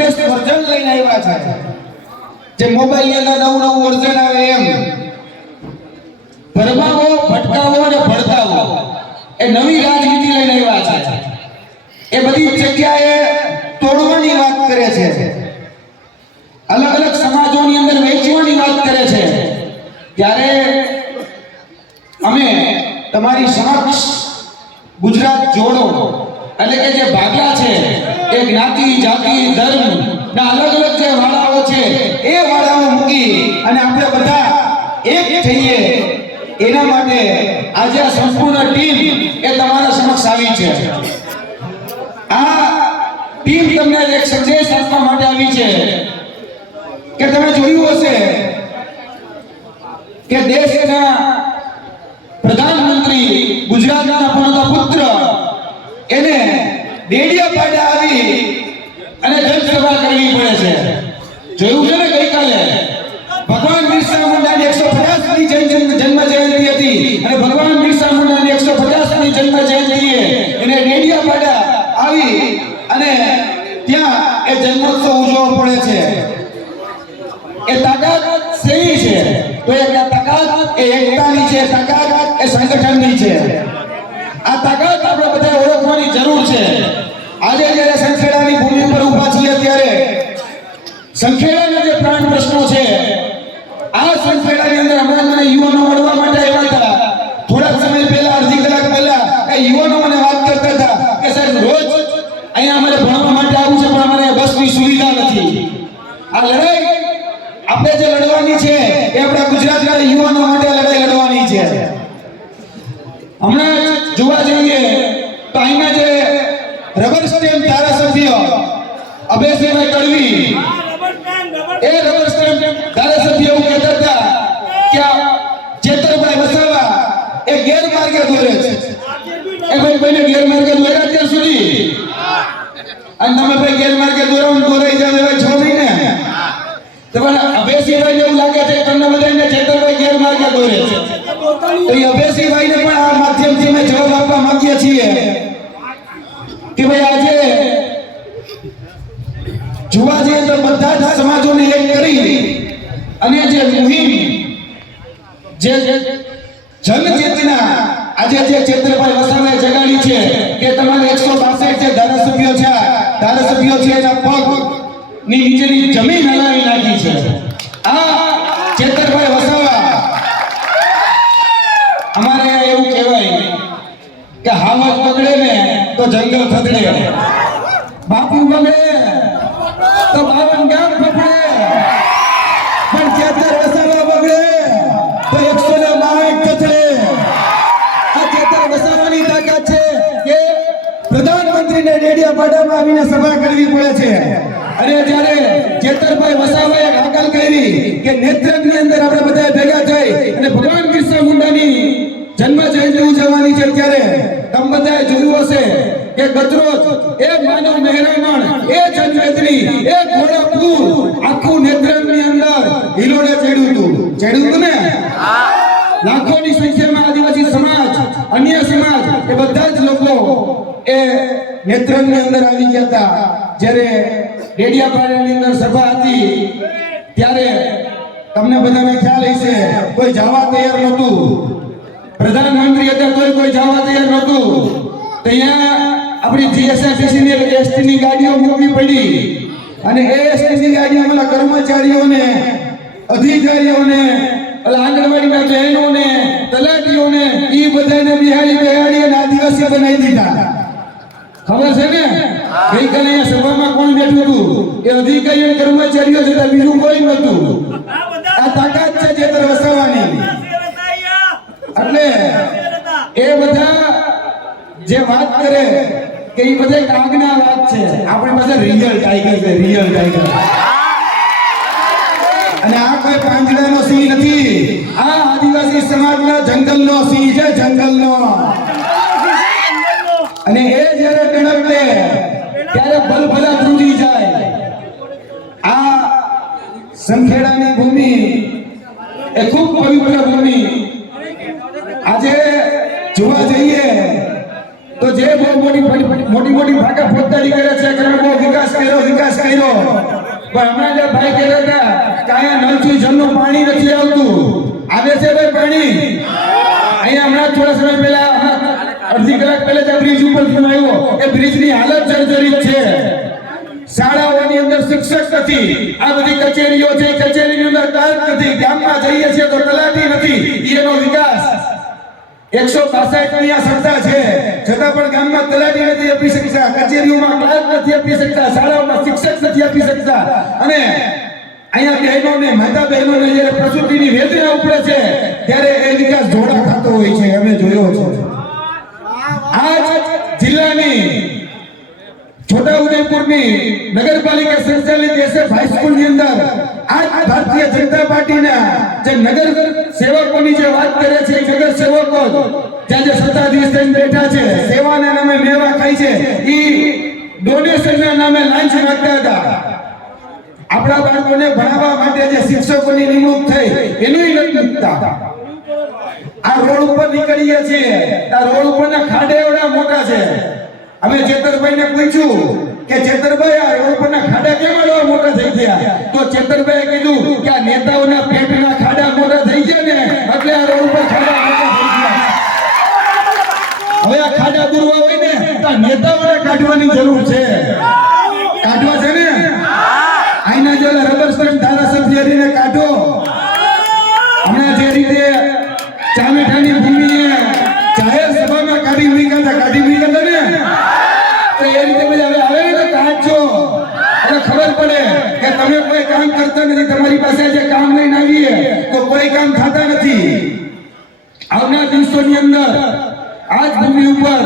Latest version લઈને આવ્યા છે. જે મોબાઈલની અંદર નવું નવું વર્ઝન આવે એમ. ભરમાવો, ભટકાવો અને ભડકાવો. એ નવી રાજનીતિ લઈને આવ્યા છે. એ બધી જગ્યાએ તોડવાની વાત કરે છે. અલગ અલગ સમાજોની અંદર વહેંચવાની વાત કરે છે. ત્યારે અમે તમારી સમક્ષ ગુજરાત જોડો. એટલે કે જે ભાગલા છે એ જ્ઞાતિ, જાતિ, ધર્મ ના અલગ અલગ જે વાળાઓ છે, એ વાળાઓ મૂકી અને આપણે બધા એક થઈએ. એના માટે આજે આ સંપૂર્ણ ટીમ એ તમારા સમક્ષ આવી છે. આ ટીમ તમને એક સંદેશ આપવા માટે આવી છે કે તમે જોયું હશે કે દેશના પ્રધાનમંત્રી ગુજરાતના પણ પુત્ર. ડેડિયા પાડા આવી અને જનસભા કરવી પડે છે. જોયું છે ને ગઈકાલે? ભગવાન બિરસા મુંડાની એકસો પચાસમી જન્મ જયંતિ હતી અને ભગવાન બિરસા મુંડાની એકસો પચાસમી જન્મ જયંતિએ એને ડેડિયા પાડા આવી અને ત્યાં એ જન્મોત્સવ ઉજવવો પડે છે. એ તાકાત શેની છે. તો એ તાકાત એ એકતાની છે, તાકાત એ સંગઠનની છે. આ તાકાત આપણે બધા ઓળખવાની જરૂર છે. આજે જ્યારે સંખેડાની ભૂમિ પર ઊભા છીએ ત્યારે સંખેડાના જે પ્રાણ પ્રશ્નો છે, આ સંખેડાની અંદર હમણાં મને યુવાનો મળવા માટે આવ્યા હતા. થોડા સમય પહેલા, અડધી કલાક પહેલા, એ યુવાનો મને વાત કરતા હતા કે સાહેબ, રોજ અહીંયા અમારે ભણવા માટે આવું છે, પણ અમારે બસની સુવિધા નથી. આ લડાઈ આપણે જે લડવાની છે, એ આપણા ગુજરાતના યુવાનો માટે લડાઈ લડવાની છે. હમણાં જોવા જઈએ સ્ટેમ્પ ધારાસભ્ય અભયસિંહભાઈ કડવી. એ રબર સ્ટેમ્પ ધારાસભ્ય એવું કહેતા હતા કે ચેતરભાઈ વસાવા એ ગેરમાર્ગે દોરે છે. એ ભાઈ ભાઈને ગેરમાર્ગે દોર્યા અત્યાર સુધી? અને તમે ભાઈ ગેરમાર્ગે દોરો દોરાઈ જાવ એવા છો નહીં ને? તમારે અભયસિંહભાઈને એવું લાગે છે તમને બધાને ચેતરભાઈ ગેરમાર્ગે દોરે છે. તો એ અભયસિંહભાઈને પણ આ માધ્યમથી અમે જવાબ આપવા માંગીએ છીએ કે ભાઈ આજે જોવા જઈએ તો બધા જ સમાજોને એક કરી અને જે મુહિમ જે જનચેતના આજે જે ચેતરભાઈ વસાવાએ જગાડી છે કે તમારે એકસો બાસઠ જે ધારાસભ્યો છે ધારાસભ્યો છે એના પગની નીચેની જમીન હલાવી નાખી છે આ ચેતરભાઈ વસાવા અમારે એવું કહેવાય કે હાવજ બગડે ને તો જંગલ થતડે બાપુ બગડે તો બાવન ગામ ફફડે પણ ચેતર વસાવા બગડે તો એકસો ને બાવીસ થથડે આ ચેતર વસાવાની તાકાત છે કે ડેડિયા આવીને સભા કરવી પડે છે. અને જ્યારે ચેતરભાઈ વસાવાએ હાકલ કરી કે નેત્રંગની અંદર આપણે બધા ભેગા થઈ અને ભગવાન કૃષ્ણ મુંડાની જન્મ જયંતિ ઉજવવાની છે ત્યારે તમે બધાએ જોયું હશે કે ગજરોજ એ માનવ મહેરામણ એ જનવેદની એ ઘોડાપુર આખું નેત્રંગની અંદર હિલોડે ચડ્યું હતું. ચડ્યું હતું ને? લાખોની સંખ્યામાં આદિવાસી સમાજ અન્ય સમાજ એ બધા જ લોકો એ નેત્રંગની અંદર આવી ગયા હતા. જ્યારે ડેડિયાપાડાની અંદર સભા હતી, ત્યારે તમને બધાને ખ્યાલ હશે, કોઈ જવા તૈયાર નહોતું. પ્રધાનમંત્રી હતા, તોય કોઈ જવા તૈયાર નહોતું. તો અહીંયા આપણી જીએસઆરટીસી ની એસટી ની ગાડીઓ મૂકવી પડી. અને એ એસટી ની ગાડીઓ કર્મચારીઓને, અધિકારીઓને આંગણવાડીના બહેનોને, તલાટીઓને એ બધાને બિહારી બિહારી અને આદિવાસી બનાવી દીધા. ખબર છે ને? ગઈકાલે અહીંયા સભામાં કોણ બેઠું હતું? એ અધિકારી કર્મચારીઓ છે બીજું કોઈ નતું આ તાકાત છે ચેતર વસાવાની. એટલે એ બધા જે વાત કરે, કે એ બધા કાગના વાત છે. આપણી પાસે રિયલ ટાઈગર છે રિયલ ટાઈગર અને આ કોઈ પાંજરાનો સિંહ નથી. આ આદિવાસી સમાજના જંગલનો સિંહ છે, જંગલનો. અને એ જ્યારે ટણકડે ત્યારે ભલભલા ધ્રુજી જાય. આ સંખેડાની ભૂમિ, એ ખૂબ પવિત્ર ભૂમિ. આજે જોવા જઈએ, તો જે બહુ મોટી મોટી મોટી ભાગા ફોજદારી કરે છે કે બહુ વિકાસ કર્યો વિકાસ કર્યો. પણ હમણાં જે ભાઈ કહેતા હતા કે અહીંયા નલથી જમનું પાણી નથી આવતું. આવે છે ભાઈ પાણી? અહીંયા હમણાં થોડા સમય પહેલા અડધી કલાક પહેલા જે બ્રિજ ઉપર આવ્યો. એ બ્રિજની હાલત જર્જરિત છે. શાળાઓની અંદર શિક્ષક નથી. આ બધી કચેરીઓ છે. કચેરીની અંદર ક્લાર્ક નથી. ગામમાં જઈએ છીએ તો તલાટી નથી. એનો વિકાસ. એકસો બાસઠની આ સત્તા છે. છતાં પણ ગામમાં તલાટી નથી આપી શકતા. કચેરીઓમાં ક્લાર્ક નથી આપી શકતા. શાળાઓમાં શિક્ષક નથી આપી શકતા. અને અહીંયા બહેનોને, માતા બહેનોને જ્યારે પ્રસૂતિની વેદના ઉપડે છે, ત્યારે એ વિકાસ જોડા ખાતો હોય છે. અમે જોયો છે. આજ જિલ્લાની છોટાઉદેપુરની નગરપાલિકા સંચાલિત એસએફ હાઈસ્કૂલની અંદર આજ ભારતીય જનતા પાર્ટીના જે નગર સેવકોની જે વાત કરે છે, એ નગર સેવકો ત્યાં જે સત્તાધીશ થઈને બેઠા છે, સેવાના નામે મેવા ખાય છે એ ડોનેશનના નામે લાંચ માંગતા હતા. આપણા બાળકોને ભણાવવા માટે જે શિક્ષકોની નિમણૂક થઈ, એનું નથી મૂકતા આ રોડ ઉપર નીકળીએ છીએ. આ રોડ ઉપરના ખાડે એવડા મોટા છે. અમે ચેતરભાઈને પૂછ્યું કે ચેતરભાઈ, આ રોડ ઉપરના ખાડા કેમ એવડા મોટા થઈ ગયા? તો ચેતરભાઈએ કીધું કે આ નેતાઓના પેટના ખાડા મોટા થઈ ગયા ને, એટલે આ રોડ ઉપર ખાડા હવે આ ખાડા દૂરવા હોય ને, તો નેતાઓને કાઢવાની જરૂર છે કાઢવા છે ને આઈના જે ઓલા રબર સ્ટેમ્પ ધારાસભ્ય હરીને કાઢો હમણાં જે રીતે ચામેઠાની ભૂમિએ જાહેર સભામાં કાઢી મૂક્યા હતા કાઢી મૂક્યા હતા ને તો એ રીતે બધા હવે આવે ને તો કાઢજો એટલે ખબર પડે કે તમે કોઈ કામ કરતા નથી, તમારી પાસે જે કામ લઈને આવીએ, તો કોઈ કામ થતા નથી. આવનાર દિવસોની અંદર આજ ભૂમિ ઉપર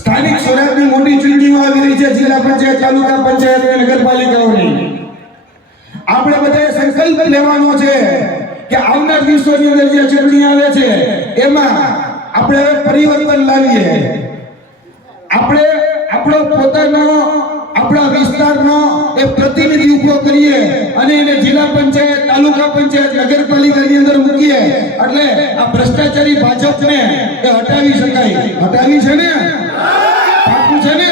સ્થાનિક સ્વરાજની મોટી ચૂંટણીઓ આવી રહી છે જિલ્લા પંચાયત, તાલુકા પંચાયત અને નગરપાલિકાઓની. આપણે બધાએ સંકલ્પ લેવાનો છે કે આવનાર દિવસોની અંદર જે ચૂંટણી આવે છે, એમાં આપણે પરિવર્તન લાવીએ. આપણે આપણો પોતાનો આપણા વિસ્તારનો એ પ્રતિનિધિ ઊભો કરીએ અને એને જિલ્લા પંચાયત, તાલુકા પંચાયત, નગરપાલિકાની અંદર મૂકીએ. એટલે આ ભ્રષ્ટાચારી ભાજપને એ હટાવી શકાય. હટાવી છે ને? છે ને?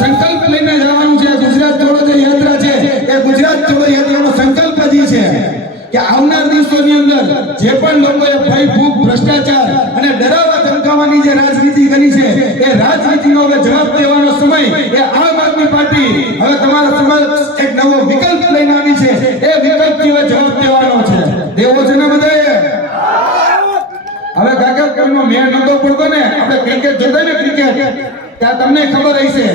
સંકલ્પ લઈને જવાનું છે. ગુજરાત જોડો જે યાત્રા છે, એ ગુજરાત જોડો યાત્રાનો સંકલ્પ જ છે કે આવનાર દિવસોની અંદર જે પણ લોકોએ ભય, ભૂખ, ભ્રષ્ટાચાર અને ડરાવા ધમકાવાની જે રાજનીતિ કરી છે, એ રાજનીતિનો હવે જવાબ દેવાનો સમય એ આમ આદમી પાર્ટી હવે તમારા વિકલ્પ લઈને આવી છે. એ વિકલ્પથી હવે જવાબ દેવાનો છે. દેવો છે ને બધાએ? હવે કાકા, કોઈનો મેળ નતો પડતો ને, આપણે ક્રિકેટ જોતા ને ક્રિકેટ ત્યાં તમને ખબર હશે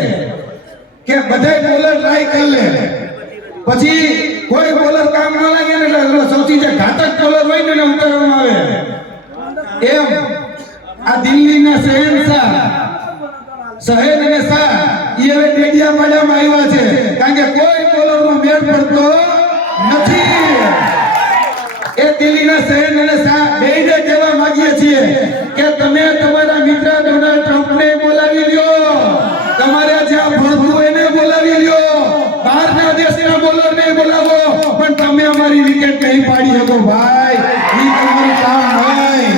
કે બધાય બોલર ટ્રાય કરી લે. પછી કોઈ બોલર કામ ન લાગે ને, એટલે સૌથી જે ઘાતક બોલર હોય ને, એને ઉતારવામાં આવે. એમ, આ દિલ્હીના શહેનશાહ શહેન અને શાહ, ઈ હવે ટેડિયા પાડવામાં આવ્યા પડતો નથી. એ દિલ્હીના શહેર અને શાહ કહેવા માંગીએ છીએ કે તમે તમારા મિત્ર ડોનાલ્ડ ટ્રમ્પને બોલાવી લ્યો. તમારે જ્યાં ભણતું એને બોલાવી લ્યો. બહારના દેશના બોલરને બોલાવો. પણ તમે અમારી વિકેટ નહીં પાડી શકો ભાઈ? ઈ તમારું કામ નહીં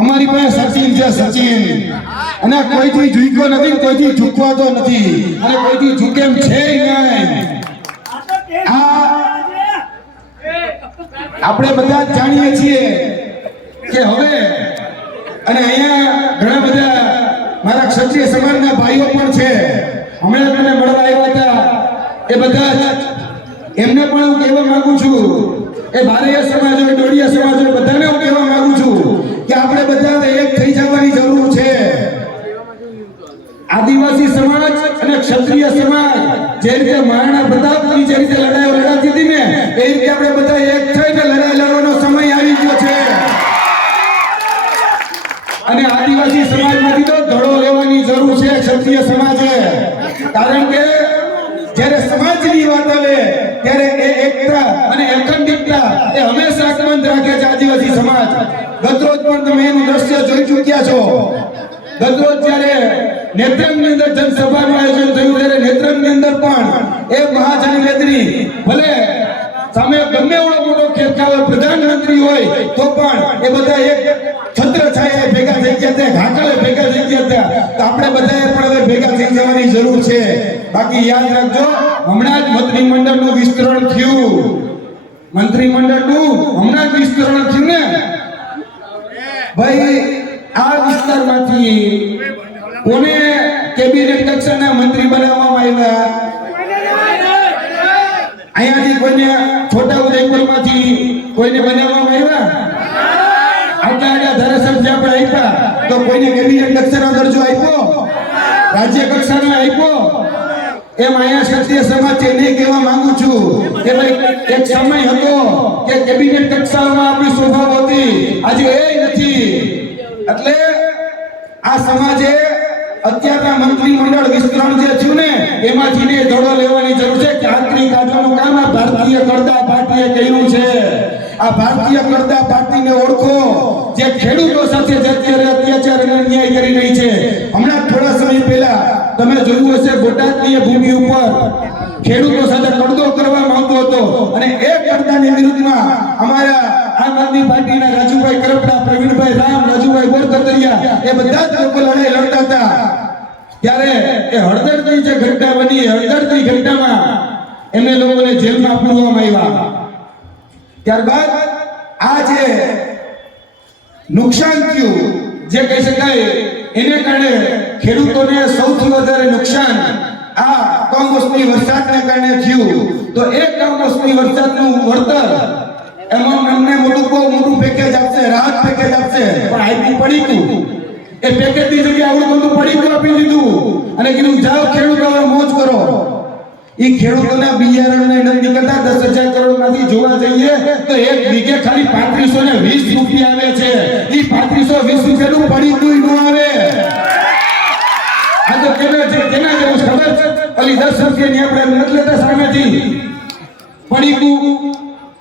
અમારી પાસે સચિન છે, સચિન. અને કોઈથી ઝૂક્યો નથી કોઈથી ઝૂકવાતો નથી. અને કોઈથી ઝૂકેમ છે નહીં. આપણે બધા જાણીએ છીએ કે હવે અને અહીંયા ઘણા બધા મારા ક્ષત્રિય સમાજના ભાઈઓ પણ છે. હમણાં મને મળવા આવ્યા હતા. એ બધા એમને પણ હું કહેવા માંગુ છું એ ભારે સમાજ હોય ડોડિયા સમાજ હોય બધાને હું કહેવા માંગુ છું કે આપણે બધા એક થઈ જવાની જરૂર છે. આદિવાસી સમાજ અને ક્ષત્રિય સમાજ જે રીતે મહારાણા પ્રતાપની જે રીતે લડાઈઓ લડાતી હતી ને, એ રીતે આપણે બધા એક અને આદિવાસી સમાજમાંથી તો ધડો લેવાની જરૂર છે ક્ષત્રિય સમાજે. કારણ કે જ્યારે સમાજની વાત આવે, ત્યારે એ એકતા અને અખંડિતતા એ હંમેશા અકબંધ રાખે છે આદિવાસી સમાજ. ગતરોજ પણ તમે એનું દ્રશ્ય જોઈ ચૂક્યા છો. ગતરોજ જ્યારે નેત્રંગની અંદર જનસભાનું આયોજન થયું, ત્યારે નેત્રંગની અંદર પણ એ મહાજન નેત્રી, ભલે સામે ગમે એવડો મોટો ખેરખા હોય, પ્રધાનમંત્રી હોય, તો પણ એ બધા એક જવાની જરૂર છે. બાકી યાદ રાખજો, હમણાં જ મંત્રીમંડળનું વિસ્તરણ થયું. મંત્રીમંડળનું હમણાં જ વિસ્તરણ થયું ને? ભાઈ, આ વિસ્તારમાંથી કોને કેબિનેટ કક્ષાના મંત્રી બનાવવામાં આવ્યા? અહીંયાથી કોઈને છોટા ઉદયપુરમાંથી કોઈને બનાવવામાં આવ્યા? આટલા આટલા ધારાસભ્ય આપણે આપ્યા. તો કોઈને કેબિનેટ કક્ષાનો દરજ્જો આપ્યો? રાજ્ય કક્ષાનો આપ્યો. એ માયા ક્ષત્રિય સમાજ છે એને કહેવા માંગુ છું કે ભાઈ, એક સમય હતો કે કેબિનેટ કક્ષામાં આપણી સ્વભાવ હતી. આજે એ નથી. એટલે આ સમાજે અત્યારના મંત્રીમંડળ વિસ્તરણ જે થયું ને એમાંથી ને દડો લેવાની જરૂર છે કે આંતરિક કાઢવાનું કામ આ ભારતીય કરતા પાર્ટીએ કર્યું છે. આ ભારતીય કરતા પાર્ટીને ઓળખો. જે ખેડૂતો સાથે અત્યારે અત્યાચાર અને અન્યાય કરી રહી છે. હમણાં થોડા સમય પહેલા તમે જોયું હશે બોટાદની ભૂમિ ઉપર ખેડૂતો સાથે કડદો કરવામાં આવતો હતો. અને એ કડદાની વિરુદ્ધમાં અમારા આમ આદમી પાર્ટીના રાજુભાઈ કરપડા, પ્રવીણભાઈ રામ, રાજુભાઈ બોરકતરિયા એ બધા જ લોકો લડાઈ લડતા હતા. ત્યારે એ હળદરની જે ઘટના બની હળદરની ઘટનામાં એમને લોકોને જેલમાં પૂરવામાં આવ્યા. ત્યારબાદ આ જે નુકસાન થયું, જે કહી શકાય, એને કારણે ખેડૂતોને સૌથી વધારે નુકસાન આ કમોસમી વરસાદને કારણે થયું. તો એક કમોસમી વરસાદનું વળતર એમાં અમને મોટું બહુ મોટું પેકેજ આપશે, રાહત પેકેજ આપશે. પણ આઈપી પડી ગયું. એ પેકેજની જગ્યાએ આવડું બધું પડી આપી દીધું. અને કીધું, જાઓ ખેડૂતો, મોજ કરો. ઈ ખેડૂતોના બિયારણને નક્કી કરતા દસ હજાર કરોડમાંથી જોવા જઈએ તો એક વીઘે ખાલી પાંત્રીસો ને વીસ રૂપિયા આવે છે. એ પાંત્રીસો વીસ રૂપિયાનું પડી ન આવે. આ તો કેના છે, કેના જેવું ખબર છે. ઓલી દસ રૂપિયાની આપણે નથી લેતા સામેથી. પડી ગયું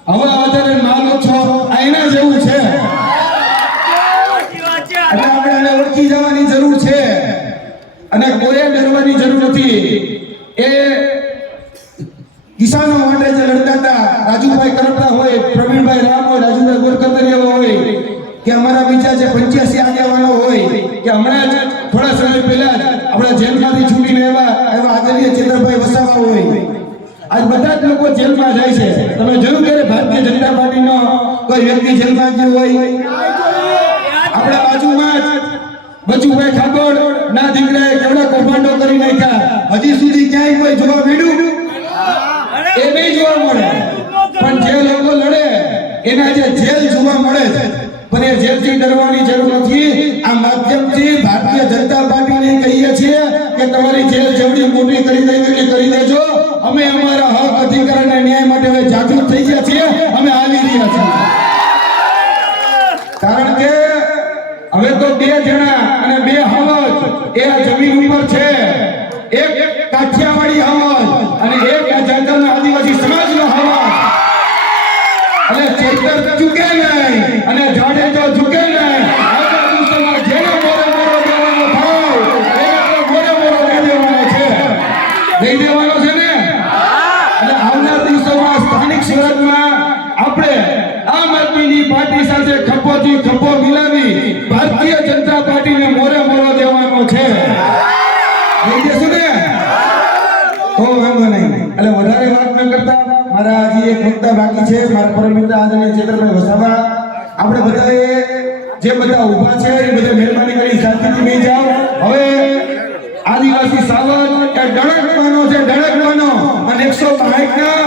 હવે વધારે માલ ઓછો. આ એના જેવું છે. આપણે ઓળખી જવાની જરૂર છે. અને કોઈએ ડરવાની જરૂર નથી. એ કિસાનો માટે જે લડતા હતા, રાજુભાઈ કરપડા હોય, પ્રવીણભાઈ રામ હોય, રાજુભાઈ ગોરકતરિયા હોય, કે અમારા બીજા જે પંચ્યાસી આગેવાનો હોય, કે હમણાં જ થોડા સમય પહેલા આપણા જેલમાંથી છૂટીને આવ્યા, એવા આદરણીય ચેતરભાઈ વસાવા હોય. આજ બધા જ લોકો જેલમાં જાય છે. તમે જોયું કે ભારતીય જનતા પાર્ટીનો કોઈ વ્યક્તિ જેલમાં ગયો હોય? આપણા બાજુમાં જ બચુભાઈ ઠાકોર ના દીકરાએ કેવડા કૌભાંડો કરી નાખ્યા. હજી સુધી ક્યાંય કોઈ જોવા મળ્યું? એ નહીં જોવા મળે. પણ જે લોકો લડે એના જે જેલ જોવા મળે છે પણ એ જેલથી ડરવાની જરૂર નથી. આ માધ્યમથી ભારતીય જનતા પાર્ટીને કહીએ છીએ કે તમારી જેલ જેવડી મોટી કરી દેવી કરી દેજો. અમે અમારા હક અધિકાર અને ન્યાય માટે હવે જાગૃત થઈ ગયા છીએ. અમે આવી રહ્યા છીએ. બાકી છે, મારા પરમ મિત્ર આદરણીય ચેતરભાઈ વસાવા. આપણે બધાએ જે બધા ઊભા છે, એ બધા મહેરબાની કરી શાંતિથી બેસી જાઓ. હવે આદિવાસી સાવજ એ ડણકવાનો છે ડણકવાનો અને એકસો ના